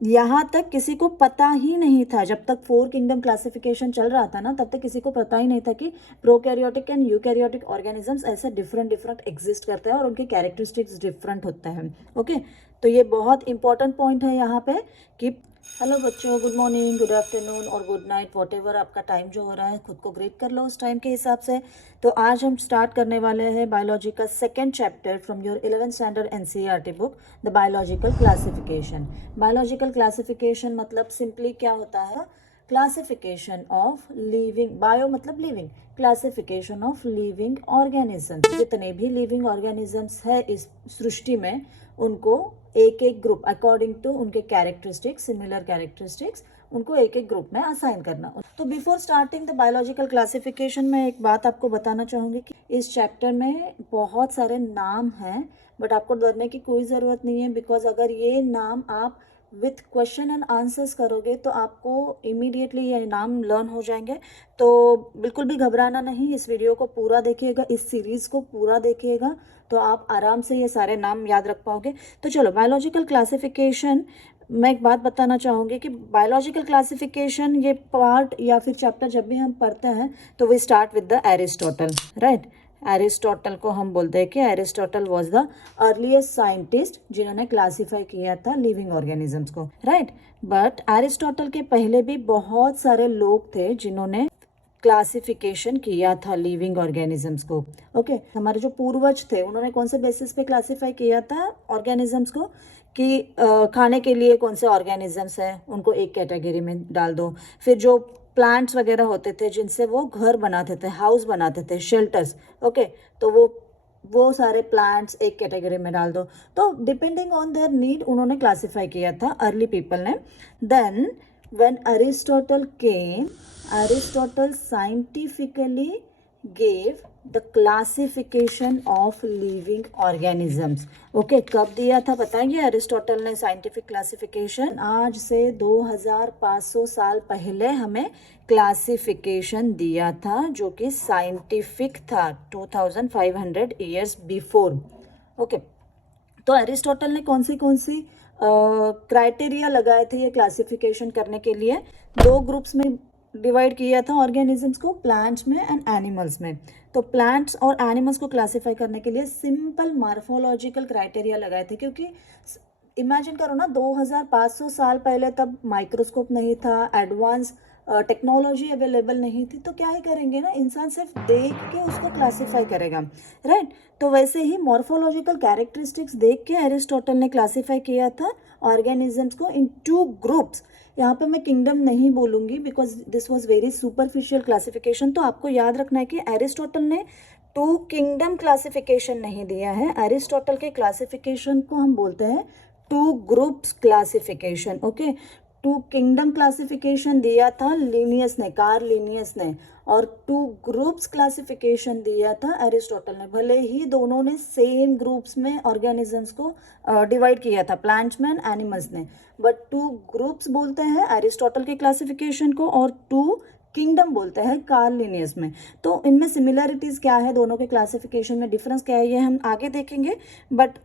यहाँ तक किसी को पता ही नहीं था, जब तक 4 किंगडम क्लासिफिकेशन चल रहा था ना, तब तक किसी को पता ही नहीं था कि प्रोकैरियोटिक एंड यूकैरियोटिक ऑर्गेनिजम्स ऐसे डिफरेंट डिफरेंट एग्जिस्ट करते हैं और उनके कैरेक्टरिस्टिक्स डिफरेंट होते हैं। ओके, तो ये बहुत इंपॉर्टेंट पॉइंट है यहाँ पे कि हेलो बच्चों, गुड मॉर्निंग, गुड आफ्टरनून और गुड नाइट, वॉट एवर आपका टाइम जो हो रहा है, खुद को ग्रेट कर लो उस टाइम के हिसाब से। तो आज हम स्टार्ट करने वाले हैं बायोलॉजी का second chapter from your 11th standard NCERT book, the biological classification. Biological classification मतलब सिंपली क्या होता है, क्लासिफिकेशन ऑफ लिविंग, बायो मतलब living, classification of living organisms. जितने भी लिविंग ऑर्गेनिजम्स है इस सृष्टि में, उनको एक एक ग्रुप अकॉर्डिंग टू उनके कैरेक्टरिस्टिक्स, सिमिलर कैरेक्टरिस्टिक्स, उनको एक एक ग्रुप में असाइन करना। तो before starting the biological classification में एक बात आपको बताना चाहूँगी कि इस चैप्टर में बहुत सारे नाम हैं, बट आपको डरने की कोई ज़रूरत नहीं है, बिकॉज अगर ये नाम आप विथ क्वेश्चन एंड आंसर्स करोगे तो आपको इमीडिएटली ये नाम लर्न हो जाएंगे। तो बिल्कुल भी घबराना नहीं, इस वीडियो को पूरा देखिएगा, इस सीरीज़ को पूरा देखिएगा, तो आप आराम से ये सारे नाम याद रख पाओगे। तो चलो, बायोलॉजिकल क्लासिफिकेशन, मैं एक बात बताना चाहूँगी कि बायोलॉजिकल क्लासिफिकेशन ये पार्ट या फिर चैप्टर जब भी हम पढ़ते हैं तो we start with the Aristotle, right. Aristotle को हम बोलते हैं कि Aristotle was the earliest scientist जिन्होंने क्लासीफाई किया था लिविंग ऑर्गेनिजम्स को, राइट। बट एरिस्टोटल के पहले भी बहुत सारे लोग थे जिन्होंने क्लासिफिकेशन किया था लिविंग ऑर्गेनिजम्स को। ओके, हमारे जो पूर्वज थे उन्होंने कौन से बेसिस पे क्लासिफाई किया था ऑर्गेनिजम्स को, कि खाने के लिए कौन से ऑर्गेनिजम्स हैं उनको एक कैटेगरी में डाल दो। फिर जो प्लांट्स वगैरह होते थे जिनसे वो घर बनाते थे, हाउस बनाते थे, शेल्टर्स, ओके, तो वो सारे प्लांट्स एक कैटेगरी में डाल दो। तो डिपेंडिंग ऑन देयर नीड उन्होंने क्लासिफाई किया था अर्ली पीपल ने। Then when Aristotle came, Aristotle scientifically gave the classification of living organisms. Okay, कब दिया था बताइए अरिस्टोटल ने साइंटिफिक क्लासिफिकेशन? आज से 2500 साल पहले हमें क्लासिफिकेशन दिया था, जो कि साइंटिफिक था 2500 ईयर्स बिफोर। ओके, तो अरिस्टोटल ने कौन सी क्राइटेरिया लगाए थे ये क्लासिफिकेशन करने के लिए? 2 ग्रुप्स में डिवाइड किया था ऑर्गेनिजम्स को, प्लांट्स में एंड एनिमल्स में। तो प्लांट्स और एनिमल्स को क्लासिफाई करने के लिए सिंपल मार्फोलॉजिकल क्राइटेरिया लगाए थे, क्योंकि इमेजिन करो ना, 2500 साल पहले तब माइक्रोस्कोप नहीं था, एडवांस टेक्नोलॉजी अवेलेबल नहीं थी, तो क्या ही करेंगे ना, इंसान सिर्फ देख के उसको क्लासिफाई करेगा, राइट। तो वैसे ही मॉर्फोलॉजिकल कैरेक्टरिस्टिक्स देख के एरिस्टोटल ने क्लासिफाई किया था ऑर्गेनिजम्स को इन 2 ग्रुप्स। यहाँ पे मैं किंगडम नहीं बोलूँगी because this was very superficial classification. तो आपको याद रखना है कि एरिस्टोटल ने 2 किंगडम क्लासिफिकेशन नहीं दिया है। एरिस्टोटल के क्लासिफिकेशन को हम बोलते हैं 2 groups classification. Okay, 2 kingdom classification दिया था लिनियस ने, कार्ल लिनियस ने, और 2 ग्रुप्स क्लासिफिकेशन दिया था एरिस्टोटल ने। भले ही दोनों ने सेम ग्रुप्स में ऑर्गेनिजम्स को डिवाइड किया था, प्लांट्स में एंड एनिमल्स ने, बट 2 ग्रुप्स बोलते हैं एरिस्टोटल के क्लासिफिकेशन को और 2 किंगडम बोलते हैं कार्ल लिनियस में। तो इनमें सिमिलरिटीज़ क्या है, दोनों के क्लासिफिकेशन में डिफरेंस क्या है, ये हम आगे देखेंगे। बट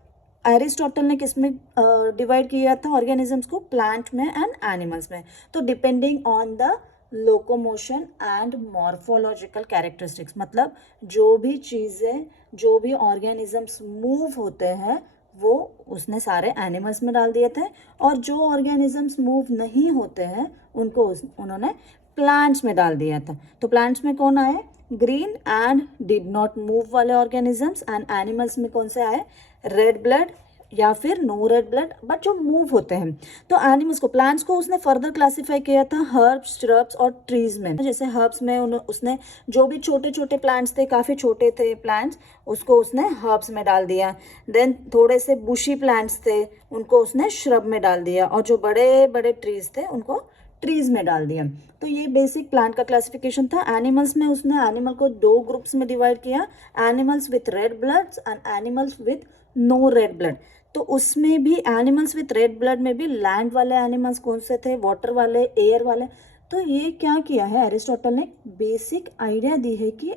एरिस्टोटल ने किस में डिवाइड किया था ऑर्गेनिजम्स को? प्लांट में एंड एनिमल्स में। तो depending on the locomotion and morphological characteristics, मतलब जो भी चीज़ें, जो भी ऑर्गेनिजम्स मूव होते हैं वो उसने सारे एनिमल्स में डाल दिए थे, और जो ऑर्गेनिजम्स मूव नहीं होते हैं उनको उन्होंने प्लांट्स में डाल दिया था। तो प्लांट्स में कौन आए? Green and did not move वाले ऑर्गेनिजम्स, एंड एनिमल्स में कौन से आए? रेड ब्लड या फिर नो रेड ब्लड बट जो मूव होते हैं। तो एनिमल्स को, प्लांट्स को उसने फर्दर क्लासिफाई किया था हर्ब्स, श्रब्स और ट्रीज में। जैसे हर्ब्स में उसने जो भी छोटे छोटे प्लांट्स थे, काफ़ी छोटे थे प्लांट्स, उसको उसने हर्ब्स में डाल दिया। देन थोड़े से बुशी प्लांट्स थे, उनको उसने श्रब में डाल दिया, और जो बड़े बड़े ट्रीज थे उनको ट्रीज में डाल दिया। तो ये बेसिक प्लांट का क्लासिफिकेशन था। एनिमल्स में उसने एनिमल को 2 ग्रुप्स में डिवाइड किया, animals with red bloods and animals with no red blood. तो उसमें भी एनिमल्स विथ रेड ब्लड में भी लैंड वाले एनिमल्स कौन से थे, वाटर वाले, एयर वाले। तो ये क्या किया है, एरिस्टोटल ने बेसिक आइडिया दी है कि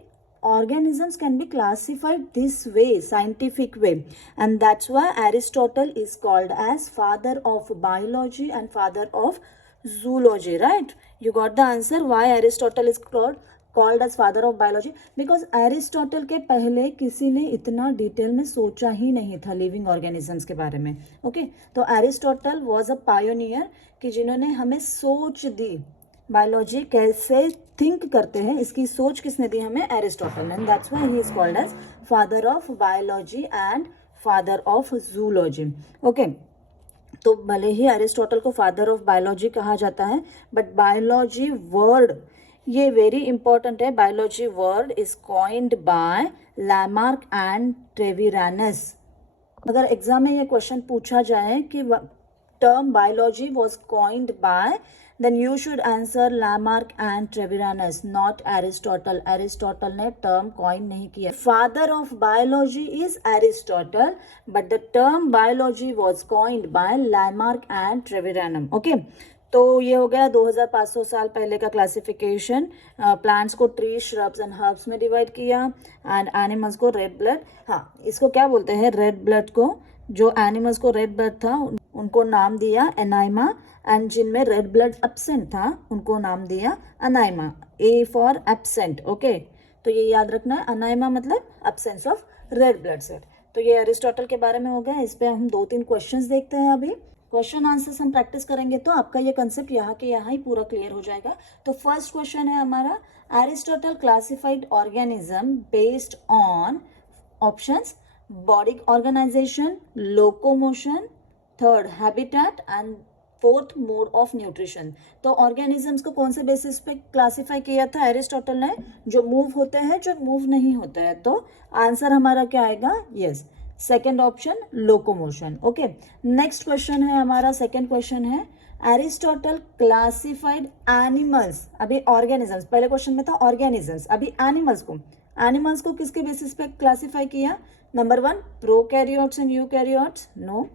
organisms can be classified this way, scientific way, and that's why Aristotle is called as father of biology and father of zoology, right? You got the answer why Aristotle is called as father of biology, because Aristotle के पहले किसी ने इतना detail में सोचा ही नहीं था living organisms के बारे में. ओके, तो एरिस्टोटल वाज अ पायोनियर कि जिन्होंने हमें सोच दी बायोलॉजी कैसे थिंक करते हैं, इसकी सोच किसने दी हमें? Aristotle. And that's why he is called as father of biology and father of zoology. Okay, तो भले ही एरिस्टोटल को फादर ऑफ बायोलॉजी कहा जाता है, बट बायोलॉजी वर्ड ये वेरी इंपॉर्टेंट है. Biology word is coined by Lamarck and Treviranus. अगर एग्जाम में ये क्वेश्चन पूछा जाए कि term biology was coined by, then you should answer Lamarck and Treviranus, not Aristotle. Aristotle ने term coin नहीं किया. Father of biology is Aristotle, but the term biology was coined by Lamarck and Treviranus. Okay, तो ये हो गया 2500 साल पहले का क्लासिफिकेशन. प्लांट्स को ट्री, श्रब्स एंड हर्ब्स में डिवाइड किया, एंड एनिमल्स को रेड ब्लड. हाँ, इसको क्या बोलते हैं? रेड ब्लड को. जो एनिमल्स को रेड ब्लड था उनको नाम दिया एनाइमा, एंड जिनमें रेड ब्लड एब्सेंट था उनको नाम दिया anaima. A for absent. Okay, तो ये याद रखना है, अनाइमा मतलब absence of red blood cell. तो ये एरिस्टोटल के बारे में हो गया. इस पे हम 2-3 क्वेश्चंस देखते हैं. अभी क्वेश्चन आंसर्स हम प्रैक्टिस करेंगे तो आपका ये कंसेप्ट यहाँ के यहाँ ही पूरा क्लियर हो जाएगा. तो फर्स्ट क्वेश्चन है हमारा, Aristotle classified organism based on options body organization, locomotion, third habitat and fourth mode of nutrition. तो ऑर्गेनिजम्स को कौन से बेसिस पे क्लासिफाई किया था एरिस्टोटल ने? जो मूव होते हैं, जो मूव नहीं होते हैं. तो आंसर हमारा क्या आएगा? Yes, second option, locomotion. Okay, next question है हमारा, सेकेंड क्वेश्चन है, एरिस्टोटल क्लासिफाइड एनिमल्स. अभी ऑर्गेनिजम्स, पहले क्वेश्चन में था ऑर्गेनिजम्स, अभी एनिमल्स को किसके बेसिस पे क्लासिफाई किया? Number 1 prokaryotes and eukaryotes, no.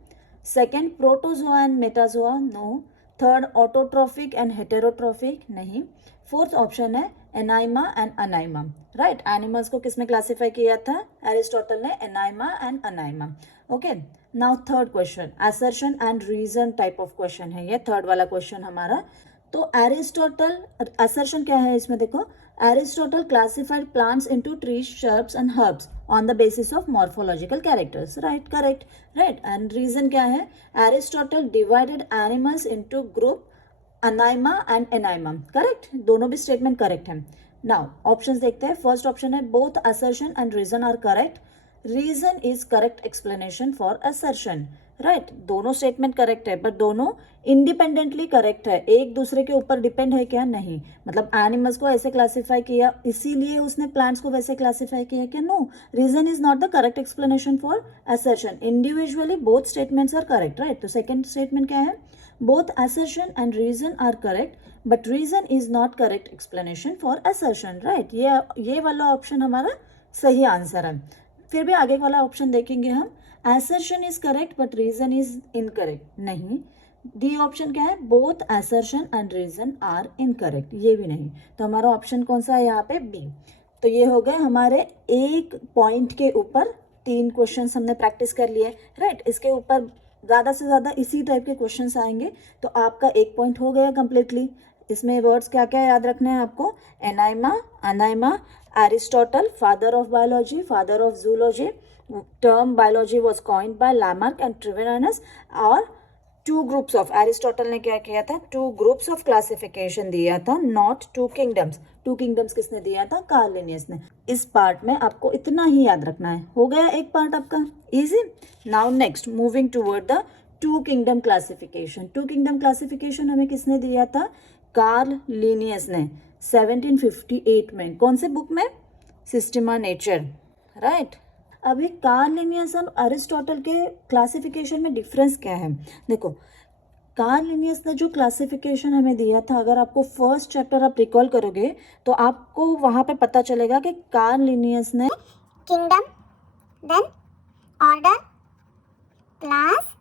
Second protozoa and metazoa, no. Third autotrophic and heterotrophic, नहीं. फोर्थ ऑप्शन है enaima and anaima. Right, animals को किसमें क्लासिफाई किया था? एरिस्टोटल ने enaima and anaima. Okay, now third question, assertion and reason type of question है ये third वाला क्वेश्चन हमारा. तो एरिस्टोटल, असर्शन क्या है इसमें देखो, Aristotle classified plants into trees, shrubs and herbs on the basis of morphological characters. Right, correct. Right, and reason क्या है? Aristotle divided animals into group anaima and enaima. Correct, दोनों भी स्टेटमेंट करेक्ट है. Now options देखते हैं. First option है both assertion and reason are correct. Reason is correct explanation for assertion. Right, दोनों statement correct है, बट दोनों independently correct है. एक दूसरे के ऊपर डिपेंड है क्या? नहीं. मतलब एनिमल्स को ऐसे क्लासिफाई किया इसीलिए उसने प्लांट्स को वैसे क्लासिफाई किया क्या? No. Reason is not the correct explanation for assertion. Individually both statements are correct. Right, तो सेकेंड स्टेटमेंट क्या है? Both assertion and reason are correct, but reason is not correct explanation for assertion. Right, ये वाला option हमारा सही answer है. फिर भी आगे वाला ऑप्शन देखेंगे हम. assertion is correct but reason is incorrect, नहीं. डी ऑप्शन क्या है? Both assertion and reason are incorrect, ये भी नहीं. तो हमारा ऑप्शन कौन सा है यहाँ पे? बी. तो ये हो गए हमारे एक पॉइंट के ऊपर 3 क्वेश्चंस हमने प्रैक्टिस कर लिए. राइट, इसके ऊपर ज़्यादा से ज़्यादा इसी टाइप के क्वेश्चंस आएंगे. तो आपका 1 पॉइंट हो गया कंप्लीटली. इसमें वर्ड्स क्या क्या याद रखने हैं आपको? Anima, anima, Aristotle father of biology, father of zoology. Term biology was coined by Lamarck and Treviranus. और 2 ग्रुप्स ऑफ, एरिस्टोटल ने क्या किया था? 2 ग्रुप्स ऑफ क्लासिफिकेशन दिया था, नॉट 2 किंगडम्स. 2 किंगडम्स किसने दिया था? कार्ल लिनियस ने. इस पार्ट में आपको इतना ही याद रखना है. हो गया एक पार्ट आपका easy. Now next moving toward the 2 kingdom classification. 2 kingdom classification हमें किसने दिया था? कार्ल लिनियस ने 1758 में. कौन से बुक में? सिस्टेमा नेचर. राइट, अभी कार्ल लिनियस और अरिस्टोटल के क्लासिफिकेशन में डिफरेंस क्या है? देखो, कार्ल लिनियस ने जो क्लासिफिकेशन हमें दिया था, अगर आपको फर्स्ट चैप्टर आप रिकॉल करोगे तो आपको वहाँ पे पता चलेगा कि कार्ल लिनियस ने kingdom, then order, class,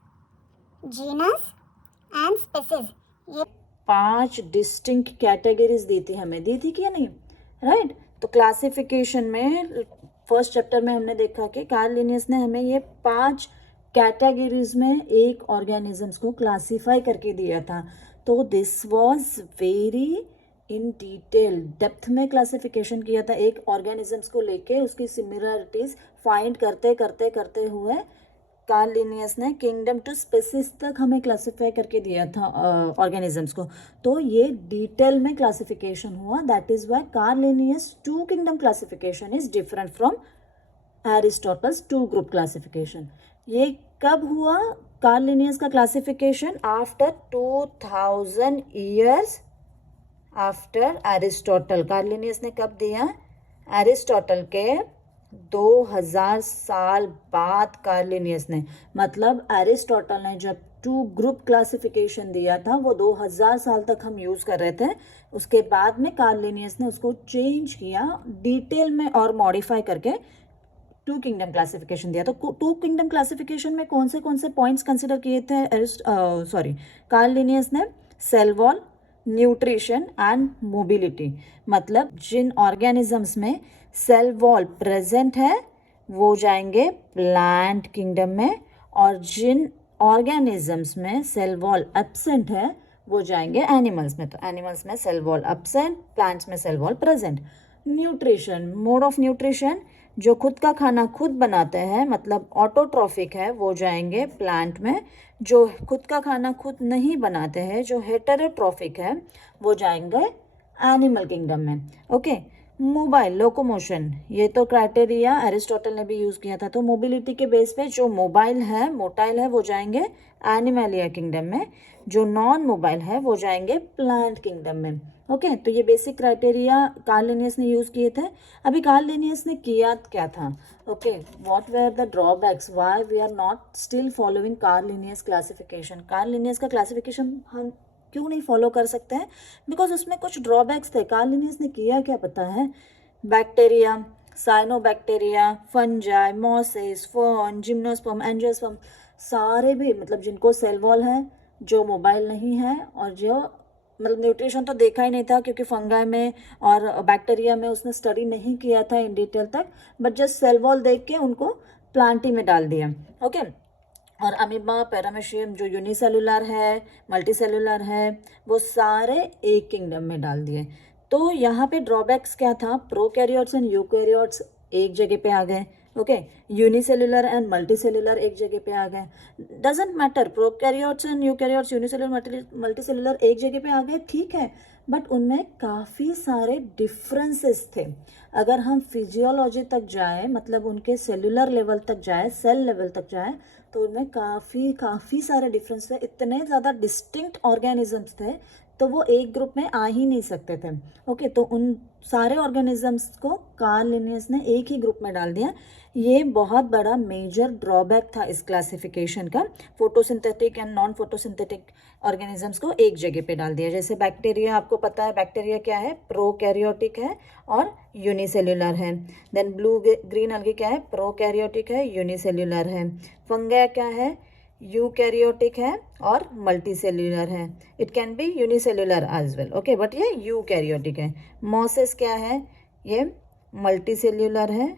genus and species, ये 5 डिस्टिंक्ट कैटेगरीज दी थी हमें. दी थी क्या नहीं? राइट, तो क्लासिफिकेशन में फर्स्ट चैप्टर में हमने देखा कि कार्ल लिनियस ने हमें ये 5 कैटेगरीज में एक ऑर्गेनिजम्स को क्लासीफाई करके दिया था. तो this was very in detail, depth में क्लासिफिकेशन किया था एक ऑर्गेनिजम्स को लेके, उसकी सिमिलरिटीज फाइंड करते करते करते हुए कार्ल लिनियस ने किंगडम टू स्पीसीज तक हमें क्लासिफाई करके दिया था ऑर्गेनिजम्स को. तो ये डिटेल में क्लासिफिकेशन हुआ. That is why Karl Linnaeus 2 kingdom classification is different from Aristotle's 2 group classification. ये कब हुआ कार्ल लिनियस का classification? After 2000 years after Aristotle. Karl Linnaeus ने कब दिया? एरिस्टोटल के 2000 साल बाद कार्ल लिनियस ने, मतलब एरिस्टोटल ने जब 2 ग्रुप क्लासिफिकेशन दिया था वो 2000 साल तक हम यूज़ कर रहे थे. उसके बाद में कार्ल लिनियस ने उसको चेंज किया डिटेल में और मॉडिफाई करके 2 किंगडम क्लासिफिकेशन दिया. तो 2 किंगडम क्लासिफिकेशन में कौन से पॉइंट्स कंसिडर किए थे कार्ल लिनियस ने? Cell wall, nutrition and mobility. मतलब जिन ऑर्गेनिजम्स में सेल वॉल प्रेजेंट है वो जाएंगे प्लांट किंगडम में, और जिन ऑर्गेनिजम्स में सेल वॉल एब्सेंट है वो जाएंगे एनिमल्स में. तो एनिमल्स में सेल वॉल एब्सेंट, प्लांट्स में cell wall present. Nutrition, mode of nutrition, जो खुद का खाना खुद बनाते हैं मतलब ऑटोट्रॉफिक है वो जाएंगे प्लांट में. जो खुद का खाना खुद नहीं बनाते हैं, जो हेटेरोट्रॉफिक है, वो जाएंगे एनिमल किंगडम में. ओके. मोबाइल, लोकोमोशन, ये तो क्राइटेरिया एरिस्टोटल ने भी यूज़ किया था. तो मोबिलिटी के बेस पे जो मोबाइल है, मोटाइल है, वो जाएंगे एनिमलिया किंगडम में. जो नॉन मोबाइल है वो जाएंगे प्लांट किंगडम में. ओके. तो ये बेसिक क्राइटेरिया कार्ल लिनियस ने यूज़ किए थे. अभी कार्ल लिनियस ने किया क्या था? Okay. What were the drawbacks, why we are not still following Carl Linnaeus classification? Carl Linnaeus का क्लासिफिकेशन हम क्यों नहीं फॉलो कर सकते हैं? बिकॉज उसमें कुछ ड्रॉबैक्स थे. कार्ल लिनियस ने किया क्या पता है? Bacteria, cyanobacteria, fungi, mosses, fern, gymnosperm, angiosperm, सारे भी मतलब जिनको सेल वॉल है, जो मोबाइल नहीं है, और जो मतलब न्यूट्रिशन तो देखा ही नहीं था क्योंकि फंगाई में और बैक्टीरिया में उसने स्टडी नहीं किया था इन डिटेल तक, बट जस्ट सेल वॉल देख के उनको प्लांटी में डाल दिया. ओके. और अमीबा, पैरामीशियम जो यूनिसेलुलर है, मल्टी सेलुलर है, वो सारे एक किंगडम में डाल दिए. तो यहाँ पे ड्रॉबैक्स क्या था? प्रोकैरियोट्स एंड यूकैरियोट्स एक जगह पे आ गए. Okay. Unicellular and multi cellular एक जगह पे आ गए. Doesn't matter, prokaryotes and eukaryotes, unicellular, multi cellular एक जगह पे आ गए, ठीक है, बट उनमें काफ़ी सारे डिफरेंसेस थे. अगर हम फिजियोलॉजी तक जाए, मतलब उनके सेलुलर लेवल तक जाए, सेल लेवल तक जाए, तो उनमें काफ़ी सारे डिफरेंस थे. इतने ज़्यादा डिस्टिंक्ट ऑर्गेनिजम्स थे तो वो एक ग्रुप में आ ही नहीं सकते थे. ओके. तो उन सारे ऑर्गेनिजम्स को कार्ल लिनियस ने एक ही ग्रुप में डाल दिया. ये बहुत बड़ा मेजर ड्रॉबैक था इस क्लासिफिकेशन का. Photosynthetic and non photosynthetic organisms को एक जगह पे डाल दिया. जैसे बैक्टीरिया, आपको पता है बैक्टीरिया क्या है? प्रोकैरियोटिक है और यूनिसेल्युलर है. देन ब्लू ग्रीन अलगी क्या है? प्रोकैरियोटिक है, यूनिसेल्युलर है. फंगा क्या है? यूकैरियोटिक है और मल्टी सेल्युलर है. It can be unicellular as well. Okay. But ये यूकैरियोटिक है. मॉसेस क्या है? ये मल्टी सेल्युलर है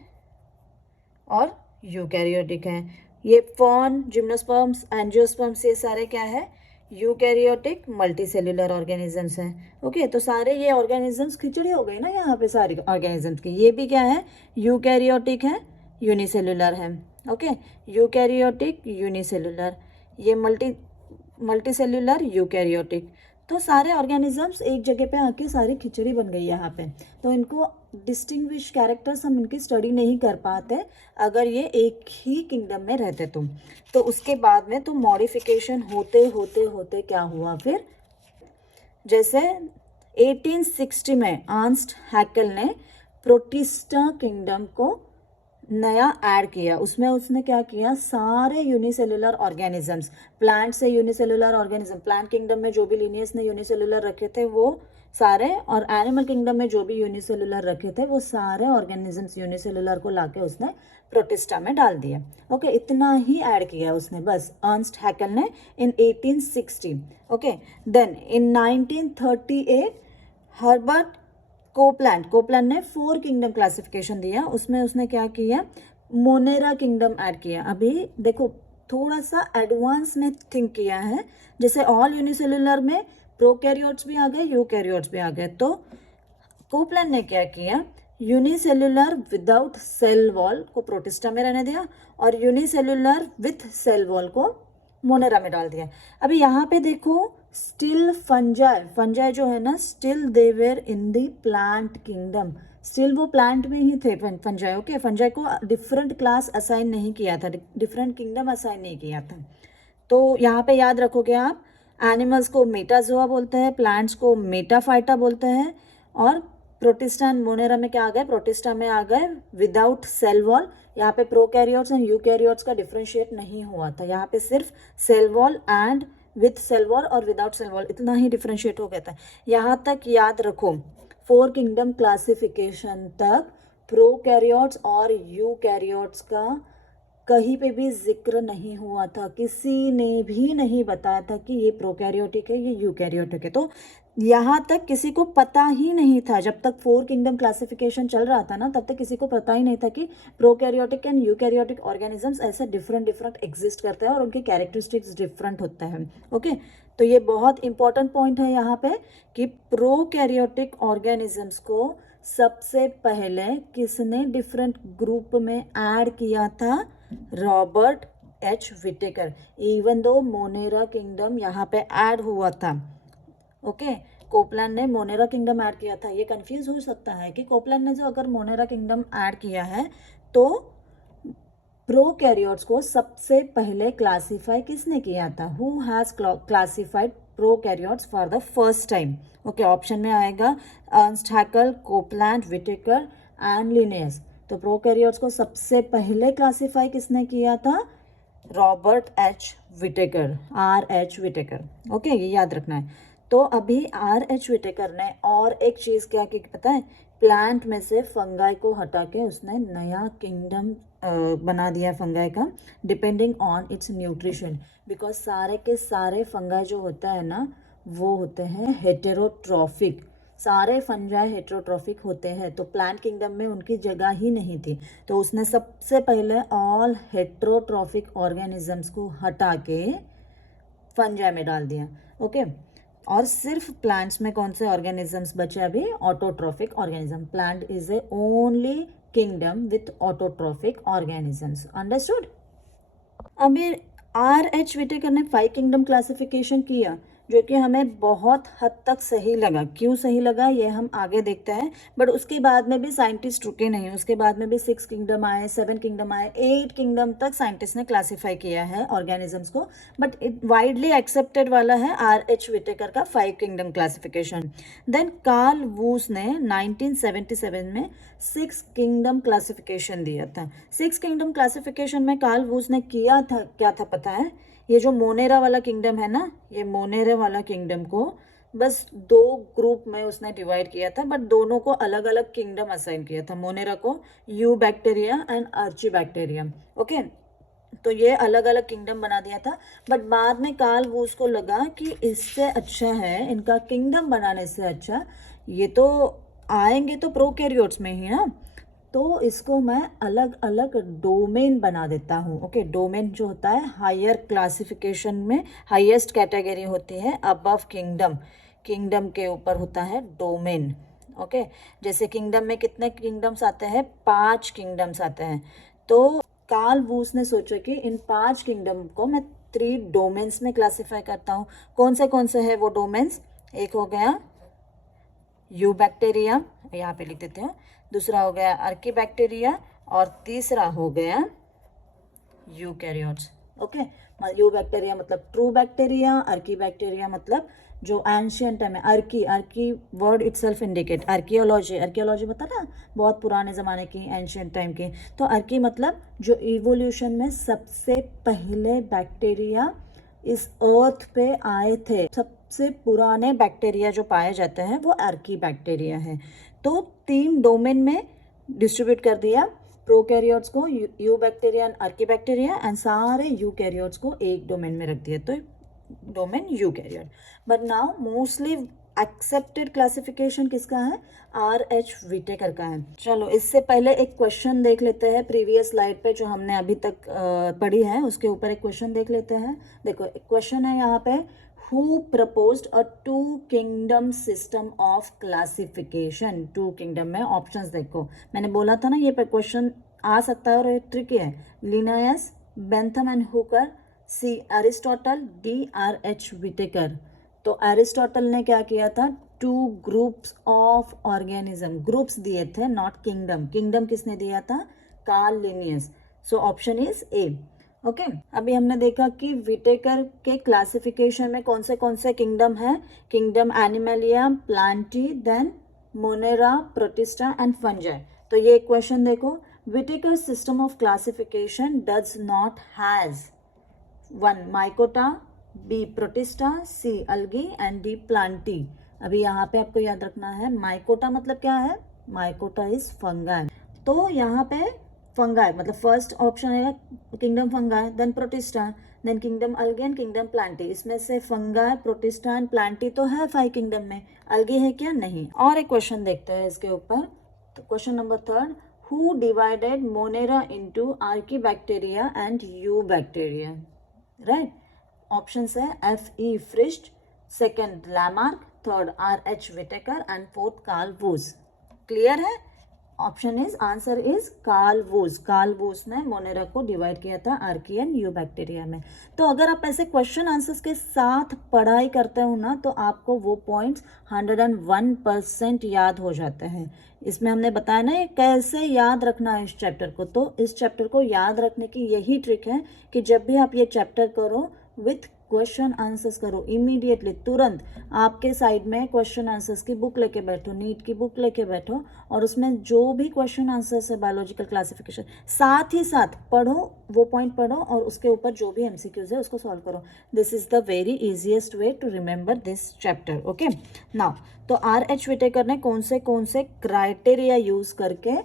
और यूकैरियोटिक है. ये फर्न, जिम्नोस्पर्म्स, एंजियोस्पर्म्स, ये सारे क्या है? यूकैरियोटिक मल्टी सेल्युलर ऑर्गेनिजम्स हैं. ओके. तो सारे ये ऑर्गेनिजम्स खिचड़ी हो गई ना यहाँ पे सारी ऑर्गेनिजम्स की. ये भी क्या है? यूकैरियोटिक है, यूनिसेल्युलर है. ओके. यूकैरियोटिक, यूनिसेल्युलर, ये मल्टी सेल्युलर, यूकैरियोटिक. तो सारे ऑर्गेनिजम्स एक जगह पे आके सारी खिचड़ी बन गई यहाँ पे. तो इनको डिस्टिंग्विश कैरेक्टर्स हम इनकी स्टडी नहीं कर पाते अगर ये एक ही किंगडम में रहते तो उसके बाद में तो मॉडिफिकेशन होते होते होते क्या हुआ फिर? जैसे 1860 में अर्नस्ट हैकेल ने प्रोटिस्टा किंगडम को नया ऐड किया. उसमें उसने क्या किया? सारे यूनिसेलुलर ऑर्गेनिजम्स, प्लांट से यूनिसेलुलर ऑर्गेनिज्म, प्लांट किंगडम में जो भी लिनियस ने यूनिसेलुलर रखे थे वो सारे, और एनिमल किंगडम में जो भी यूनिसेलुलर रखे थे वो सारे ऑर्गेनिजम्स यूनिसेलुलर को लाके उसने प्रोटिस्टा में डाल दिया. ओके. इतना ही ऐड किया उसने बस, अर्नस्ट हैकेल ने, इन 1860. Okay. Then in 1938 Herbert Copeland ने 4 किंगडम क्लासिफिकेशन दिया, उसमें उसने क्या किया, मोनेरा किंगडम ऐड किया। अभी देखो थोड़ा सा एडवांस में थिंक किया है, जैसे ऑल यूनिसेलुलर में प्रोकैरियोट्स भी आ गए, यूकैरियोट्स भी आ गए, तो कोपलैंड ने क्या किया, यूनिसेलुलर विदाउट सेल वॉल को प्रोटिस्टा में रहने दिया और यूनिसेलुलर विथ सेल वॉल को मोनेरा में डाल दिया। अभी यहाँ पे देखो स्टिल फंजाई जो है ना, still they were in the plant kingdom, still वो प्लांट में ही थे फंजाई। ओके, फंजाई को डिफरेंट क्लास असाइन नहीं किया था, डिफरेंट किंगडम असाइन नहीं किया था। तो यहाँ पे याद रखोगे आप, एनिमल्स को मेटाजोआ बोलते हैं, प्लांट्स को मेटाफाइटा बोलते हैं, और प्रोटिस्टा एंड मोनेरा में क्या आ गए, प्रोटिस्टा में आ गए विदाउट सेल वॉल। यहाँ पे प्रोकैरियोट्स एंड यूकैरियोट्स का डिफरेंशिएट नहीं हुआ था, यहाँ पे सिर्फ cell wall and with cell wall और विदाउट सेल वॉल इतना ही डिफरेंशिएट हो गया था। यहाँ तक याद रखो, 4 किंगडम क्लासिफिकेशन तक प्रोकैरियोट्स और यूकैरियोट्स का कहीं पे भी जिक्र नहीं हुआ था, किसी ने भी नहीं बताया था कि ये प्रोकैरियोटिक है, ये यूकैरियोटिक है। तो यहाँ तक किसी को पता ही नहीं था, जब तक 4 किंगडम क्लासिफिकेशन चल रहा था ना, तब तक किसी को पता ही नहीं था कि प्रोकैरियोटिक एंड यूकैरियोटिक ऑर्गेनिजम्स ऐसे डिफरेंट एग्जिस्ट करते हैं और उनके कैरेक्टरिस्टिक्स डिफरेंट होते हैं। ओके, तो ये बहुत इंपॉर्टेंट पॉइंट है यहाँ पे कि प्रोकैरियोटिक ऑर्गेनिजम्स को सबसे पहले किसने डिफरेंट ग्रुप में ऐड किया था, रॉबर्ट एच विटेकर। इवन दो मोनेरा किंगडम यहाँ पे ऐड हुआ था। ओके, कोपलैंड ने मोनेरा किंगडम ऐड किया था। ये कंफ्यूज हो सकता है कि कोपलैंड ने जो अगर मोनेरा किंगडम ऐड किया है तो प्रोकैरियोट्स को सबसे पहले क्लासीफाई किसने किया था, who has classified prokaryotes for the first time. Okay, option में आएगा Ernst Haeckel, Copeland, Whittaker and Linnaeus. तो प्रोकैरियोट्स को सबसे पहले क्लासिफाई किसने किया था, Robert H Whittaker, RH Whittaker. Okay, ये याद रखना है। तो अभी RH विटेकर ने और एक चीज़ क्या की पता है, प्लांट में से फंगाई को हटा के उसने नया किंगडम बना दिया फंगाई का, depending on it's nutrition. Because सारे के सारे फंगाई जो होता है ना, वो होते हैं हेटेरोट्रॉफिक, सारे फंजाई हेटेरोट्रॉफिक होते हैं, तो प्लांट किंगडम में उनकी जगह ही नहीं थी। तो उसने सबसे पहले ऑल हेटेरोट्रॉफिक ऑर्गेनिजम्स को हटा के फंजाई में डाल दिया। ओके, और सिर्फ प्लांट्स में कौन से ऑर्गेनिजम्स बचे अभी, autotrophic organism. Plant is A only kingdom with autotrophic organisms. Understood. अभी RH विटेकर ने 5 किंगडम क्लासिफिकेशन किया, जो कि हमें बहुत हद तक सही लगा। क्यों सही लगा ये हम आगे देखते हैं, बट उसके बाद में भी साइंटिस्ट रुके नहीं, उसके बाद में भी 6 किंगडम आए, 7 किंगडम आए, 8 किंगडम तक साइंटिस्ट ने क्लासीफाई किया है ऑर्गेनिजम्स को। बट वाइडली एक्सेप्टेड वाला है RH विटेकर का 5 किंगडम क्लासिफिकेशन। देन कार्ल वूस ने 1977 में 6 किंगडम क्लासिफिकेशन दिया था। 6 किंगडम क्लासिफिकेशन में कार्ल वूस ने किया था क्या था पता है, ये जो मोनेरा वाला किंगडम है ना, ये मोनेरा वाला किंगडम को बस 2 ग्रुप में उसने डिवाइड किया था, बट दोनों को अलग अलग किंगडम असाइन किया था। मोनेरा को you bacteria and Archi bacteria. Okay, तो ये अलग अलग किंगडम बना दिया था। बट बाद में कार्ल वूस को लगा कि इससे अच्छा है, इनका किंगडम बनाने से अच्छा, ये तो आएंगे तो प्रोकैरियोट्स में ही ना, तो इसको मैं अलग अलग डोमेन बना देता हूँ। ओके, डोमेन जो होता है हायर क्लासिफिकेशन में हाईएस्ट कैटेगरी होती है अबव किंगडम, किंगडम के ऊपर होता है डोमेन। ओके, जैसे किंगडम में कितने किंगडम्स आते हैं, 5 किंगडम्स आते हैं। तो कार्ल वूस ने सोचा कि इन 5 किंगडम को मैं 3 डोमेन्स में क्लासीफाई करता हूँ। कौन से है वो डोमेन्स, एक हो गया यू बैक्टीरिया, यहाँ पे लिख देते हैं, दूसरा हो गया अर्की बैक्टीरिया, और तीसरा हो गया यूकैरियोट्स। ओके, यू बैक्टीरिया मतलब ट्रू बैक्टीरिया, अर्की बैक्टीरिया मतलब जो एंशियंट टाइम में, Arki word itself indicate archaeology बता ना, बहुत पुराने ज़माने की एंशियंट टाइम की। तो अर्की मतलब जो इवोल्यूशन में सबसे पहले बैक्टीरिया इस अर्थ पे आए थे, सबसे पुराने बैक्टीरिया जो पाए जाते हैं वो अर्की बैक्टीरिया है। तो 3 डोमेन में डिस्ट्रीब्यूट कर दिया, प्रोकैरियोट्स को you bacteria and Arki bacteria, and सारे यूकैरियोट्स को एक डोमेन में रख दिया, तो domain eukaryote. But now mostly accepted classification किसका है? R.H. विटेकर का है। चलो इससे पहले एक क्वेश्चन देख लेते हैं प्रीवियस स्लाइड पे जो हमने अभी तक पढ़ी है, उसके ऊपर एक क्वेश्चन देख लेते हैं। देखो क्वेश्चन है यहाँ पे, who proposed a 2 kingdom system of classification. 2 kingdom में ऑप्शंस देखो, मैंने बोला था ना ये क्वेश्चन आ सकता है और ये ट्रिकी है। Linnaeus, Bentham and Hooker, C Aristotle, D R.H. Whittaker. तो अरिस्टोटल ने क्या किया था? 2 ग्रुप्स ऑफ ऑर्गेनिज्म, ग्रुप्स दिए थे, नॉट किंगडम। किंगडम किसने दिया था? Karl Linnaeus. So option is a. Okay, अभी हमने देखा कि विटेकर के क्लासिफिकेशन में कौन से किंगडम है? Kingdom Animalia, Plantae, then Monera, Protista and Fungi. तो ये क्वेश्चन देखो, Whittaker system of classification does not has 1 Mycota, B Protista, C algae and D Plantae. अभी यहाँ पे आपको याद रखना है, माइकोटा मतलब क्या है? Mycota is fungi. तो यहाँ पे फंगाई मतलब फर्स्ट ऑप्शन है kingdom Fungi, then Protista, then kingdom algae and kingdom Plantae. इसमें से फंगाई, प्रोटिस्टा एंड प्लांटी तो है 5 किंगडम में, अलगी है क्या? नहीं। और एक क्वेश्चन देखते हैं इसके ऊपर। तो question number 3, who divided Monera into Archaebacteria and Eubacteria? Right, options है F.E. Fritsch, second Lamarck, third R.H. Whittaker and fourth Carl Woese. Clear है? Option is, answer is Carl Woese. Carl Woese ने Monera को divide किया था Archie and you bacteria में। तो अगर आप ऐसे क्वेश्चन आंसर्स के साथ पढ़ाई करते हो ना, तो आपको वो पॉइंट्स 101% याद हो जाते हैं। इसमें हमने बताया ना ये कैसे याद रखना है इस चैप्टर को। तो इस चैप्टर को याद रखने की यही ट्रिक है कि जब भी आप ये चैप्टर करो विथ क्वेश्चन आंसर्स करो, इमीडिएटली तुरंत आपके साइड में क्वेश्चन आंसर्स की बुक लेके बैठो, नीट की बुक लेके बैठो, और उसमें जो भी क्वेश्चन आंसर्स है बायोलॉजिकल क्लासिफिकेशन, साथ ही साथ पढ़ो, वो पॉइंट पढ़ो और उसके ऊपर जो भी MCQs है उसको सॉल्व करो। This is the very easiest way to remember this chapter. Okay, now तो R.H. विटेकर ने कौन से क्राइटेरिया यूज करके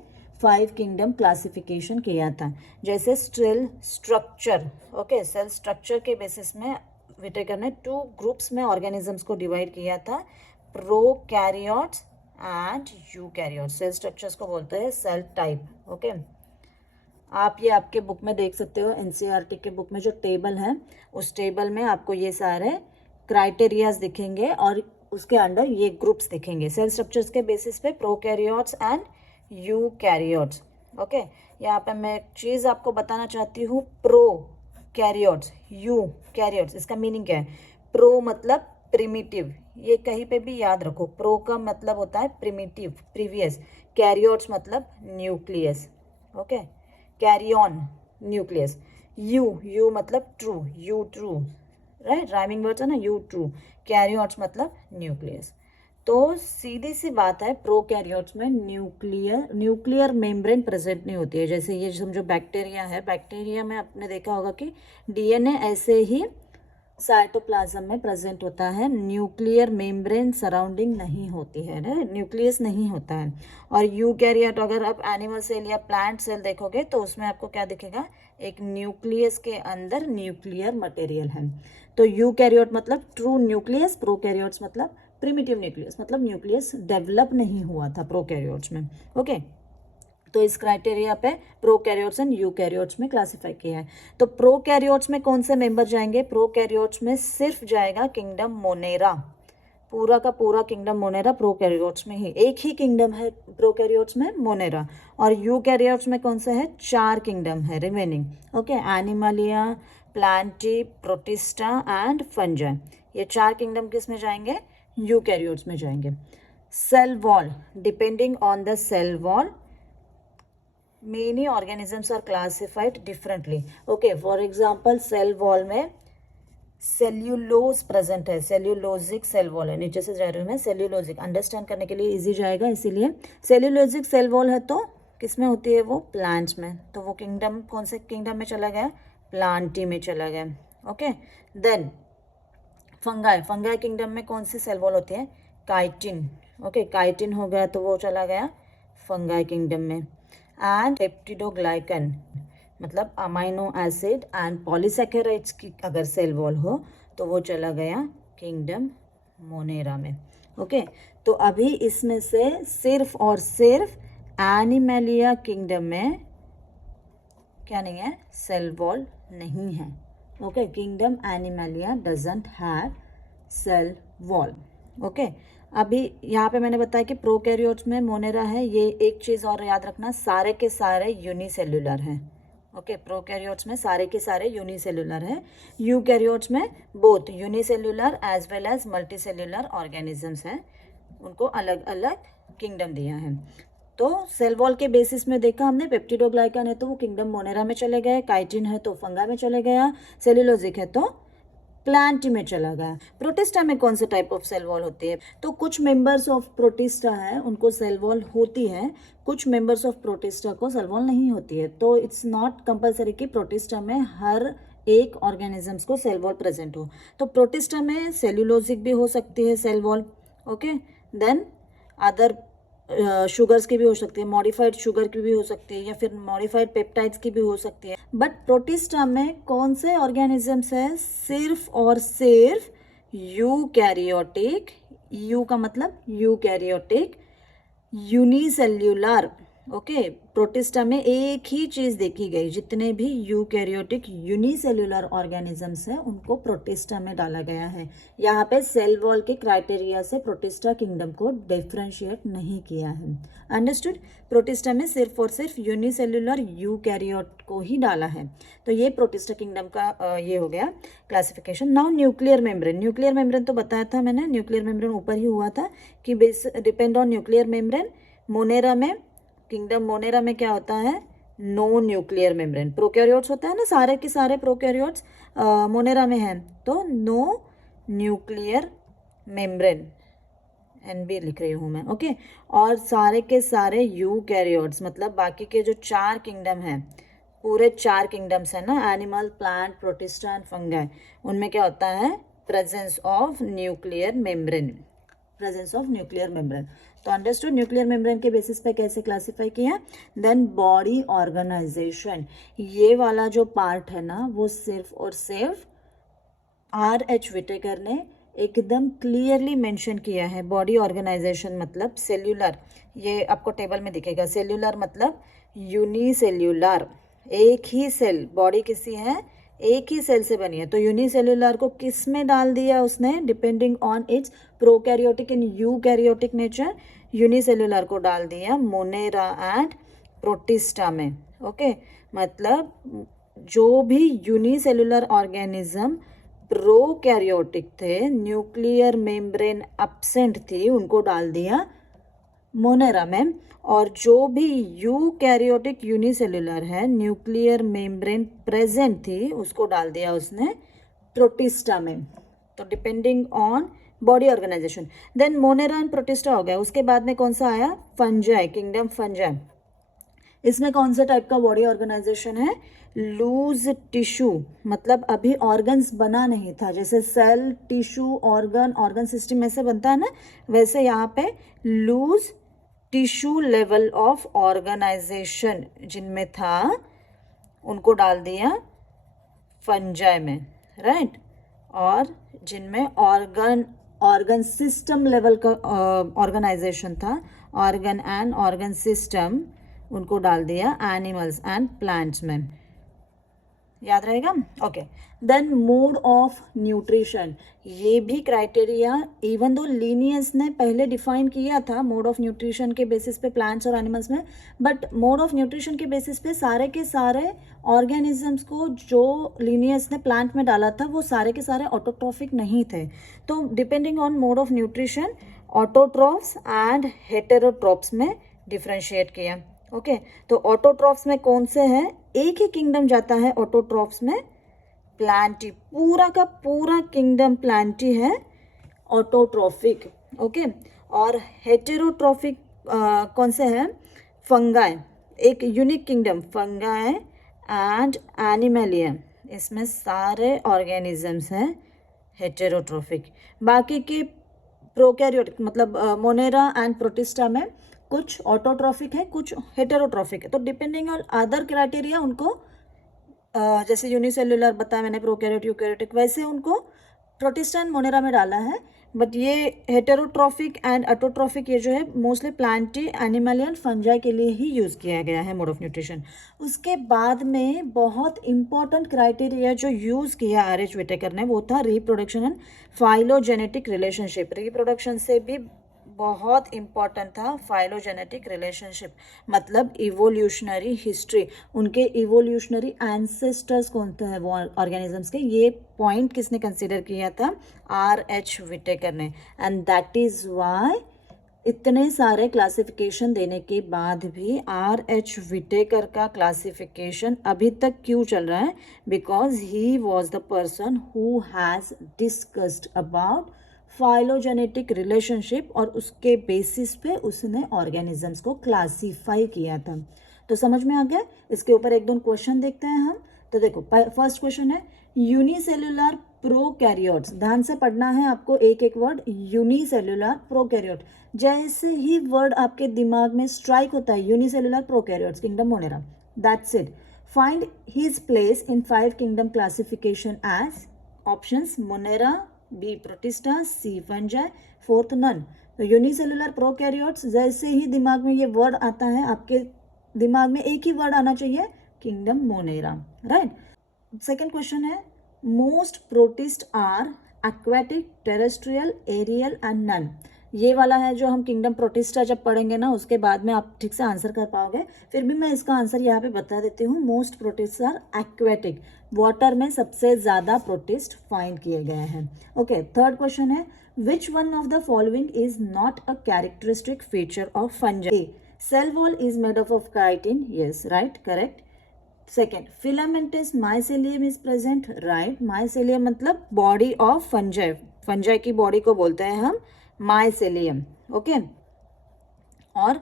5 किंगडम क्लासिफिकेशन किया था? जैसे cell structure, okay, cell structure के बेसिस में विटेकर ने 2 ग्रुप्स में ऑर्गेनिजम्स को डिवाइड किया था, prokaryotes and eukaryotes. Cell structures को बोलते हैं सेल टाइप। ओके, आप ये आपके बुक में देख सकते हो, NCERT के बुक में जो टेबल है उस टेबल में आपको ये सारे क्राइटेरियाज दिखेंगे और उसके अंडर ये ग्रुप्स दिखेंगे सेल स्ट्रक्चर्स के बेसिस पे, प्रोकैरियोट्स एंड यूकैरियोट्स। ओके, यहाँ पे मैं एक चीज़ आपको बताना चाहती हूँ, प्रोकैरियोट्स, यूकैरियोट्स, इसका मीनिंग क्या है? प्रो मतलब प्रिमिटिव, ये कहीं पे भी याद रखो। प्रो का मतलब होता है प्रिमिटिव, प्रीवियस। कैरियोट्स मतलब nucleus. Okay, karyon, nucleus. Eu मतलब true, eu true, right, rhyming words है ना, यू ट्रू। कैरियोट्स मतलब न्यूक्लियस। तो सीधी सी बात है, प्रोकैरियोट्स में न्यूक्लियर मेम्ब्रेन प्रेजेंट नहीं होती है। जैसे ये समझो बैक्टीरिया है, बैक्टीरिया में आपने देखा होगा कि DNA ऐसे ही साइटोप्लाज्म में प्रेजेंट होता है, न्यूक्लियर मेम्ब्रेन सराउंडिंग नहीं होती है, न्यूक्लियस नहीं होता है। और यूकैरियोट अगर आप एनिमल सेल या प्लांट सेल देखोगे तो उसमें आपको क्या दिखेगा? एक न्यूक्लियस के अंदर न्यूक्लियर मटेरियल है। तो यूकैरियोट मतलब ट्रू न्यूक्लियस, प्रोकैरियोट्स मतलब प्रिमिटिव न्यूक्लियस, मतलब न्यूक्लियस डेवलप नहीं हुआ था प्रोकैरियोट्स में। ओके, तो इस क्राइटेरिया पे प्रोकैरियोट्स एंड यूकैरियोट्स में क्लासिफाई किया है। तो प्रोकैरियोट्स में कौन से मेंबर जाएंगे? प्रोकैरियोट्स में सिर्फ जाएगा किंगडम मोनेरा, पूरा का पूरा किंगडम मोनेरा प्रोकैरियोट्स में ही। एक ही किंगडम है प्रोकैरियोट्स में, मोनेरा। और यूकैरियोट्स में कौन सा है? 4 किंगडम है remaining. Okay, Animalia, Plantae, Protista and Fungi. ये 4 किंगडम किस में जाएंगे? यूकैरियोट्स में जाएंगे। Cell wall, depending on the cell wall many organisms are classified differently. Okay, for example cell wall में सेल्यूलोज प्रेजेंट है, सेल्यूलोजिक सेल वॉल है। नीचे से जा रही हूँ मैं, सेल्यूलोजिक अंडरस्टैंड करने के लिए इजी जाएगा, इसीलिए सेल्यूलोजिक सेल वॉल है। तो किस में होती है वो? प्लांट्स में। तो वो किंगडम कौन से किंगडम में चला गया? प्लांटी में चला गया। Okay, then Fungi, Fungi kingdom में कौन सी सेल वॉल होती है? काइटिन। ओके, काइटिन हो गया तो वो चला गया फंगाई किंगडम में। एंड पेप्टिडोग्लाइकन मतलब अमाइनो एसिड एंड पॉलीसैकेराइड्स की अगर सेल वॉल हो तो वो चला गया किंगडम मोनेरा में। ओके, तो अभी इसमें से सिर्फ और सिर्फ एनिमेलिया किंगडम में क्या नहीं है, सेल वॉल नहीं है। Okay, kingdom Animalia doesn't have cell wall. Okay, अभी यहाँ पे मैंने बताया कि प्रोकैरियोट्स में मोनेरा है। ये एक चीज़ और याद रखना, सारे के सारे यूनिसेल्युलर हैं। ओके, प्रोकैरियोट्स में सारे के सारे यूनिसेल्युलर हैं। यूकैरियोट्स में both unicellular as well as multicellular organisms हैं, उनको अलग अलग किंगडम दिया है। तो सेल वॉल के बेसिस में देखा हमने, पेप्टिडोग्लाइकन है तो वो किंगडम मोनेरा में चले गए, काइटिन है तो फंगा में चले गया, सेल्यूलोजिक है तो प्लांट में चला गया। प्रोटिस्टा में कौन से टाइप ऑफ सेल वॉल होती है? तो कुछ मेंबर्स ऑफ प्रोटिस्टा है उनको सेल वॉल होती है, कुछ मेंबर्स ऑफ प्रोटिस्टा को सेल वॉल नहीं होती है। तो इट्स नॉट कंपलसरी कि प्रोटिस्टा में हर एक ऑर्गेनिजम्स को सेल वॉल प्रेजेंट हो। तो प्रोटिस्टा में सेल्यूलोजिक भी हो सकती है cell wall. Okay, then other sugars की भी हो सकती है, मॉडिफाइड शुगर की भी हो सकती है, या फिर मॉडिफाइड पेप्टाइड्स की भी हो सकती है। बट प्रोटिस्टा में कौन से ऑर्गेनिजम्स है? सिर्फ और सिर्फ यूकैरियोटिक, यू का मतलब यूकैरियोटिक यूनिसेल्युलर। ओके, प्रोटिस्टा में एक ही चीज़ देखी गई, जितने भी यूकैरियोटिक यूनिसेल्युलर ऑर्गेनिजम्स हैं उनको प्रोटिस्टा में डाला गया है। यहाँ पे सेल वॉल के क्राइटेरिया से प्रोटिस्टा किंगडम को डिफ्रेंशिएट नहीं किया है। अंडरस्टूड? प्रोटिस्टा में सिर्फ और सिर्फ यूनिसेल्युलर यूकैरियोट को ही डाला है। तो ये प्रोटिस्टा किंगडम का ये हो गया classification. Now nuclear membrane. Nuclear membrane तो बताया था मैंने, न्यूक्लियर मेम्ब्रेन ऊपर ही हुआ था कि base depend on nuclear membrane. Monera में, किंगडम मोनेरा में क्या होता है? No nuclear membrane. प्रोकैरियोट्स होता है ना, सारे के सारे प्रोकैरियोट्स मोनेरा में हैं, तो नो न्यूक्लियर मेम्ब्रेन, NB लिख रही हूँ मैं। ओके, और सारे के सारे यूकैरियोट्स मतलब बाकी के जो 4 किंगडम हैं, पूरे 4 किंगडम्स हैं ना, animal, plant, protista and fungi, उनमें क्या होता है? Presence of nuclear membrane, presence of nuclear membrane. तो अंडरस्टूड? न्यूक्लियर मेम्ब्रेन के बेसिस पे कैसे क्लासिफाई किया। देन बॉडी ऑर्गेनाइजेशन, ये वाला जो पार्ट है ना, वो सिर्फ और सिर्फ R.H. विटेकर ने एकदम क्लियरली मेंशन किया है। बॉडी ऑर्गेनाइजेशन मतलब सेल्यूलर, ये आपको टेबल में दिखेगा। सेल्यूलर मतलब यूनिसेल्यूलर, एक ही सेल, बॉडी किसी है एक ही सेल से बनी है। तो यूनिसेल्युलर को किस में डाल दिया उसने? Depending on its prokaryotic and eukaryotic nature, unicellular को डाल दिया मोनेरा एंड प्रोटिस्टा में। ओके, मतलब जो भी यूनिसेल्युलर ऑर्गेनिज्म प्रोकैरियोटिक थे, न्यूक्लियर मेम्ब्रेन एब्सेंट थी, उनको डाल दिया मोनेरा में, और जो भी यूकैरियोटिक यूनिसेल्युलर है, न्यूक्लियर मेम्ब्रेन प्रेजेंट थी, उसको डाल दिया उसने प्रोटिस्टा में। तो depending on body organization. Then Monera and Protista हो गया, उसके बाद में कौन सा आया? Fungi, kingdom fungi. इसमें कौन सा टाइप का बॉडी ऑर्गेनाइजेशन है? लूज टिश्यू, मतलब अभी ऑर्गन्स बना नहीं था, जैसे सेल, टिश्यू, ऑर्गन सिस्टम ऐसे बनता है ना, वैसे यहाँ पे loose tissue level of organization जिनमें था, उनको डाल दिया फंजाई में, राइट। और जिनमें ऑर्गन सिस्टम लेवल का ऑर्गेनाइजेशन था, ऑर्गन एंड ऑर्गन सिस्टम, उनको डाल दिया एनिमल्स एंड प्लांट्स में। याद रहेगा? Okay, then mode of nutrition, ये भी क्राइटेरिया, इवन दो लीनियस ने पहले डिफाइन किया था मोड ऑफ न्यूट्रिशन के बेसिस पे प्लांट्स और एनिमल्स में, बट मोड ऑफ न्यूट्रिशन के बेसिस पे सारे के सारे ऑर्गेनिजम्स को जो लीनियस ने प्लांट में डाला था, वो सारे के सारे ऑटोट्रॉफिक नहीं थे। तो depending on mode of nutrition autotrophs and heterotrophs में डिफ्रेंशिएट किया। ओके, तो ऑटोट्रॉफ्स में कौन से हैं? एक ही किंगडम जाता है ऑटोट्रॉफ्स में, प्लांटी, पूरा का पूरा किंगडम प्लांटी है ऑटोट्रॉफिक। ओके, और हेटेरोट्रॉफिक कौन से हैं? फंगाई, एक unique kingdom fungi and Animalia, इसमें सारे ऑर्गेनिजम्स हैं हेटेरोट्रॉफिक। बाकी के प्रोकैरियोटिक मतलब मोनेरा एंड प्रोटिस्टा में कुछ ऑटोट्रॉफिक है, कुछ हेटेरोट्रॉफिक है। तो डिपेंडिंग ऑन अदर क्राइटेरिया उनको जैसे यूनिसेल्युलर बताया मैंने, प्रोकैरियोट यूकैरियोटिक, वैसे उनको प्रोटिस्टा एंड मोनेरा में डाला है, बट ये हेटेरोट्रॉफिक एंड ऑटोट्रॉफिक ये जो है मोस्टली प्लांटी एनिमलियन फंजाई के लिए ही यूज़ किया गया है मोड ऑफ न्यूट्रिशन। उसके बाद में बहुत इंपॉर्टेंट क्राइटेरिया जो यूज़ किया आर.एच. विटेकर ने वो था reproduction and phylogenetic relationship. Reproduction से भी बहुत इम्पॉर्टेंट था फाइलोजेनेटिक रिलेशनशिप, मतलब इवोल्यूशनरी हिस्ट्री, उनके इवोल्यूशनरी एंसेस्टर्स कौन थे हैं वो ऑर्गेनिजम्स के, ये पॉइंट किसने कंसिडर किया था, आर.एच. विटेकर ने। एंड दैट इज़ वाई इतने सारे क्लासिफिकेशन देने के बाद भी आर.एच. विटेकर का क्लासिफिकेशन अभी तक क्यों चल रहा है, because he was the person who has discussed about phylogenetic relationship और उसके बेसिस पे उसने ऑर्गेनिजम्स को क्लासीफाई किया था। तो समझ में आ गया। इसके ऊपर एक दो क्वेश्चन देखते हैं हम। तो देखो फर्स्ट क्वेश्चन है यूनिसेल्युलर प्रोकैरियोट्स, ध्यान से पढ़ना है आपको एक एक वर्ड, यूनिसेल्युलर प्रोकैरियोट। जैसे ही वर्ड आपके दिमाग में स्ट्राइक होता है unicellular prokaryotes kingdom Monera, that's it. Find his place in 5 kingdom classification as options Monera, B Protista, C Fungi, fourth none. तो यूनिसेलुलर प्रोकैरियोट्स, जैसे ही दिमाग में ये वर्ड आता है आपके दिमाग में एक ही वर्ड आना चाहिए, kingdom Monera, right. Second question है most protist are aquatic, terrestrial, aerial and none. ये वाला है जो हम किंगडम प्रोटिस्टा जब पढ़ेंगे ना उसके बाद में आप ठीक से आंसर कर पाओगे, फिर भी मैं इसका आंसर यहाँ पे बता देती हूँ। Most protist are aquatic, water में सबसे ज़्यादा प्रोटिस्ट फाइंड किए गए हैं। ओके, थर्ड क्वेश्चन है which one of the following is not a characteristic feature of Fungi. Cell wall is made of chitin, yes right correct. Second, filamentous mycelium is present, right. Mycelium मतलब body of Fungi, Fungi की body को बोलते हैं हम mycelium, okay. और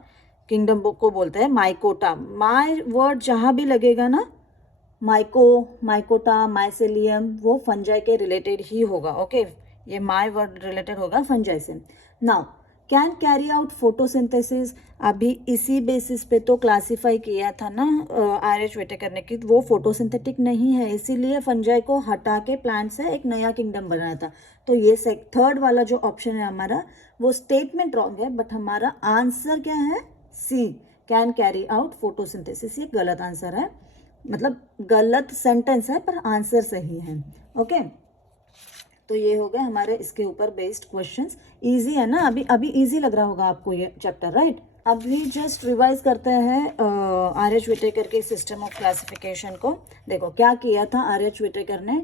kingdom को बोलते हैं माइकोटा। माई वर्ड जहाँ भी लगेगा ना, माइको, माइकोटा, माइसेलियम, वो फंजाई के रिलेटेड ही होगा, ओके। ये माई वर्ड रिलेटेड होगा फंजाई से। Now can carry out photosynthesis, अभी इसी बेसिस पे तो क्लासीफाई किया था ना आर.एच. विटेकर ने कि वो फोटोसिंथेटिक नहीं है, इसीलिए फंजाई को हटा के प्लांट से एक नया किंगडम बनाया था। तो ये थर्ड वाला जो ऑप्शन है हमारा वो स्टेटमेंट रॉन्ग है, बट हमारा आंसर क्या है, सी, कैन कैरी आउट फोटोसिंथेसिस। ये गलत आंसर है, मतलब गलत सेंटेंस है पर आंसर सही है, ओके। तो ये हो गए हमारे इसके ऊपर बेस्ड क्वेश्चंस। इजी है ना, अभी इजी लग रहा होगा आपको ये चैप्टर, राइट। अभी जस्ट रिवाइज करते हैं आर.एच. विटेकर के सिस्टम ऑफ क्लासिफिकेशन को। देखो क्या किया था आर.एच. विटेकर ने,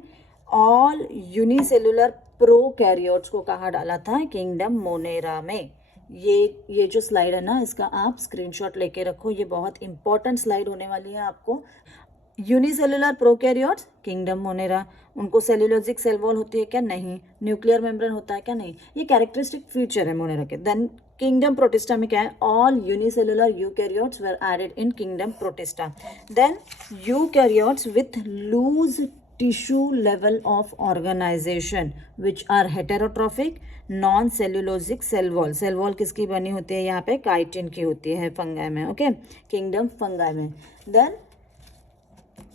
ऑल यूनिसेल्युलर प्रोकैरियोट्स को कहाँ डाला था, किंगडम मोनेरा में। ये जो स्लाइड है ना इसका आप स्क्रीनशॉट लेके रखो, ये बहुत इंपॉर्टेंट स्लाइड होने वाली है आपको। यूनिसेल्युलर प्रोकैरियोट्स किंगडम मोनेरा, उनको सेल्यूलोजिक सेल वॉल होती है क्या, नहीं। न्यूक्लियर मेम्ब्रेन होता है क्या, नहीं। ये कैरेक्टरिस्टिक फीचर है मोनेरा के। देन किंगडम प्रोटिस्टा में क्या है, all unicellular eukaryotes were added in kingdom Protista. Then eukaryotes with loose tissue level of organization which are heterotrophic, non cellulosic cell wall. Cell wall किसकी बनी होती है यहाँ पे, काइटिन की होती है फंगाई में, ओके, किंगडम फंगाई में। देन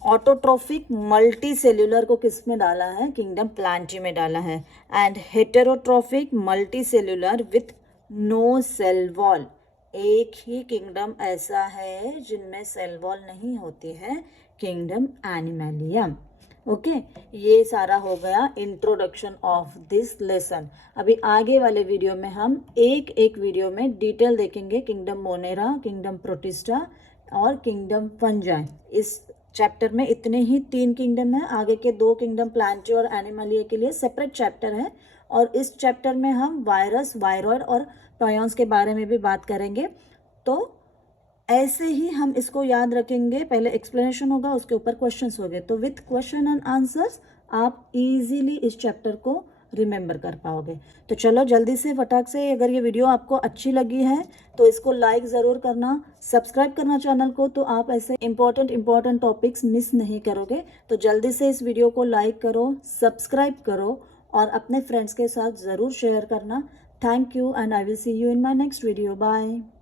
ऑटोट्रॉफिक मल्टी सेल्यूलर को किस में डाला है, किंगडम प्लांटी में डाला है। And heterotrophic multi cellular with no cell wall, एक ही किंगडम ऐसा है जिनमें सेल वॉल नहीं होती है, किंगडम एनिमलिया, ओके। ये सारा हो गया इंट्रोडक्शन ऑफ दिस लेसन। अभी आगे वाले वीडियो में हम एक एक वीडियो में डिटेल देखेंगे किंगडम मोनेरा, किंगडम प्रोटिस्टा और किंगडम फंजाई। इस चैप्टर में इतने ही 3 किंगडम है, आगे के 2 किंगडम प्लांटी और एनिमलिया के लिए सेपरेट चैप्टर है। और इस चैप्टर में हम वायरस, वायरॉइड और प्रायॉन्स के बारे में भी बात करेंगे। तो ऐसे ही हम इसको याद रखेंगे, पहले एक्सप्लेनेशन होगा उसके ऊपर क्वेश्चंस होंगे, तो विथ क्वेश्चन एंड आंसर्स आप इजीली इस चैप्टर को रिमेंबर कर पाओगे। तो चलो जल्दी से फटाक से, अगर ये वीडियो आपको अच्छी लगी है तो इसको लाइक ज़रूर करना, सब्सक्राइब करना चैनल को, तो आप ऐसे इंपॉर्टेंट टॉपिक्स मिस नहीं करोगे। तो जल्दी से इस वीडियो को लाइक करो, सब्सक्राइब करो और अपने फ्रेंड्स के साथ ज़रूर शेयर करना। Thank you and I will see you in my next video, bye.